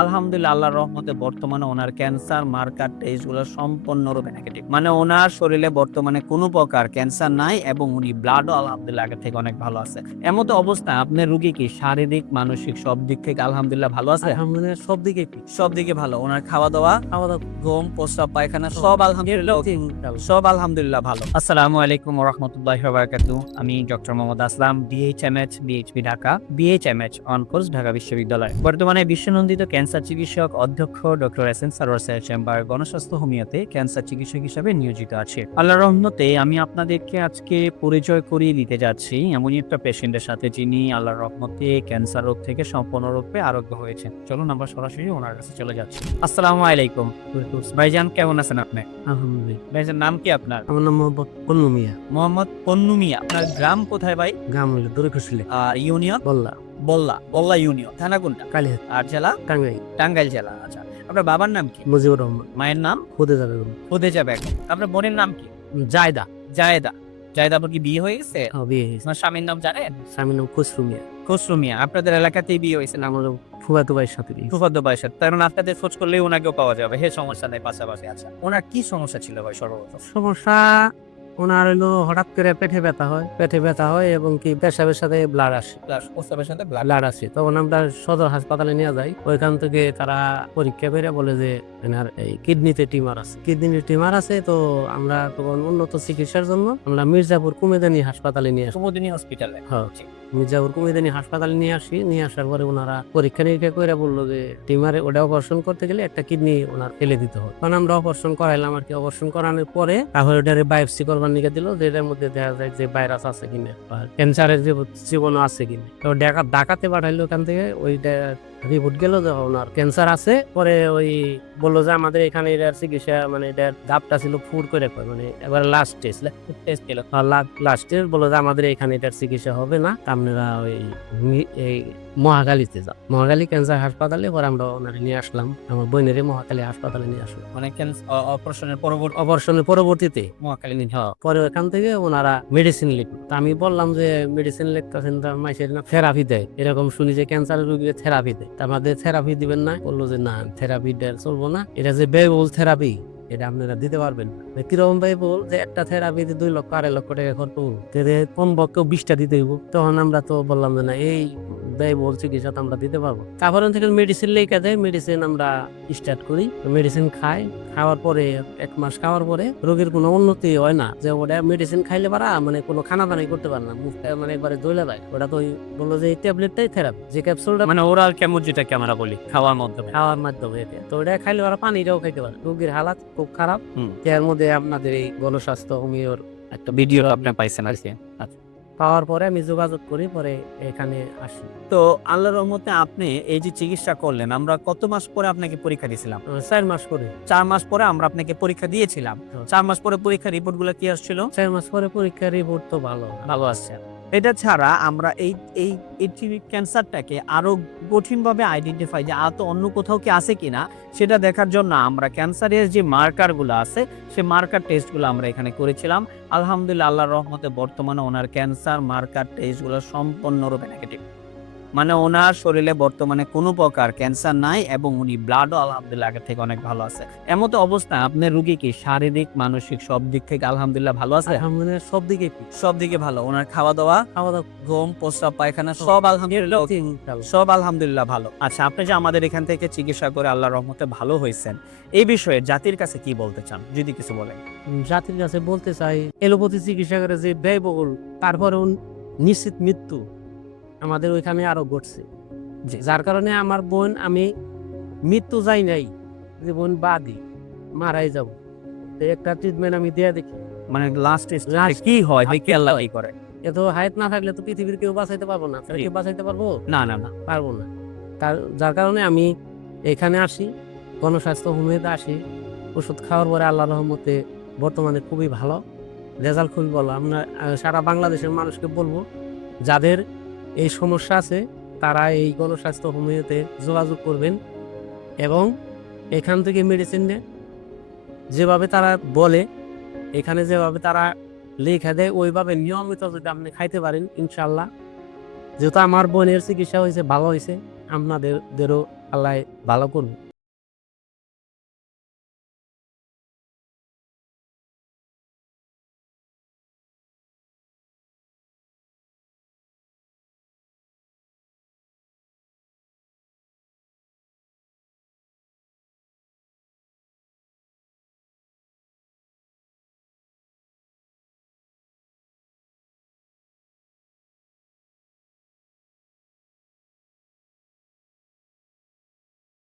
আলহামদুলিল্লাহ আল্লাহর রহমতে বর্তমানে ওনার ক্যান্সার মার্কার টেস্টগুলো সম্পূর্ণরূপে নেগেটিভ। মানে ওনার শরীরে বর্তমানে কোনো প্রকার ক্যান্সার নাই এবং উনি ব্লাডও আলহামদুলিল্লাহ আগের থেকে অনেক ভালো আছে। এমতো অবস্থায় আপনার রোগী কি শারীরিক, মানসিক সব দিক থেকে আলহামদুলিল্লাহ ভালো আছে? আলহামদুলিল্লাহ সব দিকেই ঠিক। সব দিকে ভালো। ওনার খাওয়া-দাওয়া, খাওয়া-দাওয়া ঘুম, প্রস্রাব, পায়খানা সব আলহামদুলিল্লাহ ওকে। সব আলহামদুলিল্লাহ ভালো। আসসালামু আলাইকুম ওয়া রাহমাতুল্লাহি ওয়া বারাকাতুহু। আমি doctor Mohammad Aslam, BHMH, BHP Dhaka, BHMH on course Dhaka বিশ্ববিদ্যালয়। বর্তমানে বিশ্বনন্দিত ক্যান্সার চিকিৎসক অধ্যক্ষ ডক্টর এস এন সারোয়ার স্যারের চেম্বার গণস্বাস্থ্য হোমিওতে ক্যান্সার চিকিৎসক হিসেবে নিয়োজিত আছি। আল্লাহর রহমতে আমি আপনাদেরকে আজকে পরিচয় করিয়ে দিতে যাচ্ছি এমনই একটা পেশেন্টের সাথে যিনি আল্লাহর রহমতে ক্যান্সার রোগ থেকে সম্পূর্ণরূপে আরোগ্য হয়েছেন। চলুন আমরা সরাসরি ওনার কাছে চলে যাচ্ছি। আসসালামু আলাইকুম। ভাইজান কেমন আছেন আপনি? আলহামদুলিল্লাহ। ভাইজান নাম কি আপনার? আমার নাম মোহাম্মদ পন্নু মিয়া। মোহাম্মদ পন্নু মিয়া। আপনার গ্রাম কোথায় ভাই? গ্রাম হইল দড়িকুশলী, ইউনিয়ন? বল্লা, বল্লা ইউনিয়ন। থানা কোনটা? কালিহাত, আর জেলা? টাঙ্গাইল। টাঙ্গাইল জেলা। আচ্ছা। আপনার বাবার নাম কি? মুজিবুর রহমান। মায়ের নাম? খুদেজা বেগম। খুদেজা বেগম। আপনার বোনের নাম কি? জায়দা। জায়েদা। জায়েদা আপনার কি বিয়ে হয়ে গেছে? বিয়ে হয়েছে। আপনার স্বামীর নাম জানেন? স্বামীর নাম খসরু মিয়া। খসরু মিয়া। আপনাদের এলাকাতেই বিয়ে হয়েছে না? আমার ফুফাতো ভাইয়ের সাথে বিয়ে। ফুফাতো ভাইয়ের সাথে। তার মানে আপনাদের খোঁজ করলেই ওনাকেও পাওয়া যাবে। সমস্যা নাই পাশাপাশি। আচ্ছা। ওনার কি সমস্যা ছিল ভাই সর্বপ্রথম? সমস্যা ওনার হইলো হঠাৎ করে পেটে ব্যথা হয় এবং কি পেশাবের সাথে ব্লাড আসে। প্রস্রাবের সাথে ব্লাড। ব্লাড আসে, তখন আমরা সদর হাসপাতালে নিয়ে যাই। ওইখান থেকে তারা পরীক্ষা করে বলে যে এনার এই কিডনিতে টিমার আছে। তো আমরা তখন উন্নত চিকিৎসার জন্য আমরা মির্জাপুর কুমেদানি হাসপাতালে নিয়ে আসি। কুমুদিনী হসপিটালে। হ্যাঁ, মির্জাপুর কুমেদানি হাসপাতালে নিয়ে আসার পরে ওনারা পরীক্ষা নিরীক্ষা করে বললো যে টিমারে ওটা অপারেশন করতে গেলে একটা কিডনি ওনার ফেলে দিতে হবে। তখন আমরা অপারেশন করাইলাম আর কি। অপারেশন করানোর পরে তারপরে ওটারে বায়োপসি করবার নিকে দিল, যে এটার মধ্যে দেখা যায় যে ভাইরাস আছে কিনা বা ক্যান্সারের যে জীবাণু আছে কিনা। তো ঢাকাতে পাঠাইলো। ওখান থেকে ওইটা রিপোর্ট গেল যে ওনার ক্যান্সার আছে। পরে ওই বললো যে আমাদের এখানে এটার চিকিৎসা মানে এটার ধাপটা ছিল ফুর করে মানে এবার লাস্ট টেস্ট ছিল। লাস্ট টেস্ট বললো যে আমাদের এখানে এটার চিকিৎসা হবে না, আপনারা ওই এই মহাখালীতে যাও। মহাখালী ক্যান্সার হাসপাতালে। পরে আমরা ওনারে নিয়ে আসলাম, আমার বোনের মহাখালী হাসপাতালে নিয়ে আসলাম। মানে অপারেশনের পরবর্তীতে মহাখালী নিয়ে। পরে ওখান থেকে ওনারা মেডিসিন লিখলো। তা আমি বললাম যে মেডিসিন লিখতেছেন মাইসের না থেরাপি দেয়, এরকম শুনি যে ক্যান্সারের রোগীকে থেরাপি দেয়। তা আমাদের থেরাপি দিবেন না? বললো যে না, থেরাপি চলবো না, এটা যে ব্যয়বহুল থেরাপি এটা আপনারা দিতে পারবেন না। কিরকম ব্যয়বহুল যে একটা থেরাপিতে 2 লক্ষ 2.5 লক্ষ টাকা খরচ করবো, কমপক্ষে 20টা দিতে হইব। তখন আমরা তো বললাম যে না, এই ব্যয়বহুল চিকিৎসা তো আমরা দিতে পারবো। তারপরে থেকে মেডিসিন লেখা দেয়, মেডিসিন আমরা স্টার্ট করি। মেডিসিন খাওয়ার পরে 1 মাস খাওয়ার পরে রোগীর কোনো উন্নতি হয় না। যে ওটা মেডিসিন খাইলে পারা মানে কোনো খানা দানাই করতে পারে না, মুখটা মানে একবারে জ্বলে যায়। ওটা তো বললো যে এই ট্যাবলেটটাই থেরাপি, যে ক্যাপসুলটা মানে ওরাল কেমন যেটাকে আমরা বলি খাওয়ার মাধ্যমে। এটা তো ওটা খাইলে ওরা পানিটাও খাইতে পারে। রোগীর হালাত খুব খারাপ। এর মধ্যে আপনাদের এই গণস্বাস্থ্য হোমিওর একটা ভিডিও আপনি পাইছেন আর কি। আচ্ছা। পাওয়ার পরে আমি যোগাযোগ করি, পরে এখানে আসি। তো আল্লাহর রহমতে আপনি এই যে চিকিৎসা করলেন, আমরা কত মাস পরে আপনাকে পরীক্ষা দিয়েছিলাম? 4 মাস পরে। 4 মাস পরে আমরা আপনাকে পরীক্ষা দিয়েছিলাম। 4 মাস পরে পরীক্ষার রিপোর্ট গুলো কি আসছিল? 4 মাস পরে পরীক্ষার রিপোর্ট তো ভালো আসছে। এটা ছাড়া আমরা এই এই ক্যান্সারটাকে আরো কঠিনভাবে আইডেন্টিফাই যে আর তো অন্য কোথাও কি আছে কিনা সেটা দেখার জন্য আমরা ক্যান্সারের যে মার্কারগুলো আছে সেই মার্কার টেস্টগুলো আমরা এখানে করেছিলাম। আলহামদুলিল্লাহ আল্লাহর রহমতে বর্তমানে ওনার ক্যান্সার মার্কার টেস্টগুলো সম্পূর্ণরূপে নেগেটিভ। মানে ওনার শরীরে বর্তমানে কোনো প্রকার ক্যান্সার নাই এবং উনি ব্লাডও আলহামদুলিল্লাহ আগের থেকে অনেক ভালো আছে। এমতো অবস্থায় আপনার রোগী কি শারীরিক, মানসিক সব দিক থেকে আলহামদুলিল্লাহ ভালো আছে? আলহামদুলিল্লাহ সব দিকে ঠিক। সব দিকে ভালো। ওনার খাওয়া-দাওয়া, ঘুম, প্রস্রাব, পায়খানা সব আলহামদুলিল্লাহ ভালো। আচ্ছা, আপনি যে আমাদের এখান থেকে চিকিৎসা করে আল্লাহর রহমতে ভালো হয়েছেন, এই বিষয়ে জাতির কাছে কি বলতে চান যদি কিছু বলেন? জাতির কাছে বলতে চাই, এলোপ্যাথি চিকিৎসা করে যে ব্যয়বহুল, তারপরেও নিশ্চিত মৃত্যু আমাদের ওইখানে আরো ঘটছে। যার কারণে আমার বোন, আমি মৃত্যু যাই নাই, যে বোন বাদী মারাই যাব, একটা ট্রিটমেন্ট আমি দিয়ে দেখি। মানে লাস্ট কি হয় কি আল্লাহ কি করে? এত হায়াত না থাকলে তো পৃথিবীর কেউ বাঁচাইতে পারবো না। কেউ বাঁচাইতে পারবো? না পারবো না। যার কারণে আমি এখানে আসি, গণস্বাস্থ্য হোমিওতে আসি। ওষুধ খাওয়ার পরে আল্লাহর রহমতে বর্তমানে খুবই ভালো রেজাল্ট, খুবই ভালো। আমরা সারা বাংলাদেশের মানুষকে বলবো, যাদের এই সমস্যা আছে তারা এই গণস্বাস্থ্য হোমিওতে যোগাযোগ করবেন এবং এখান থেকে মেডিসিন নেন। যেভাবে তারা বলে, এখানে যেভাবে তারা লেখা দেয়, ওইভাবে নিয়মিত যদি আপনি খাইতে পারেন, ইনশাল্লাহ, যেহেতু আমার বোনের চিকিৎসা হয়েছে, ভালো হয়েছে, আপনাদেরও আল্লাহ ভালো করুন।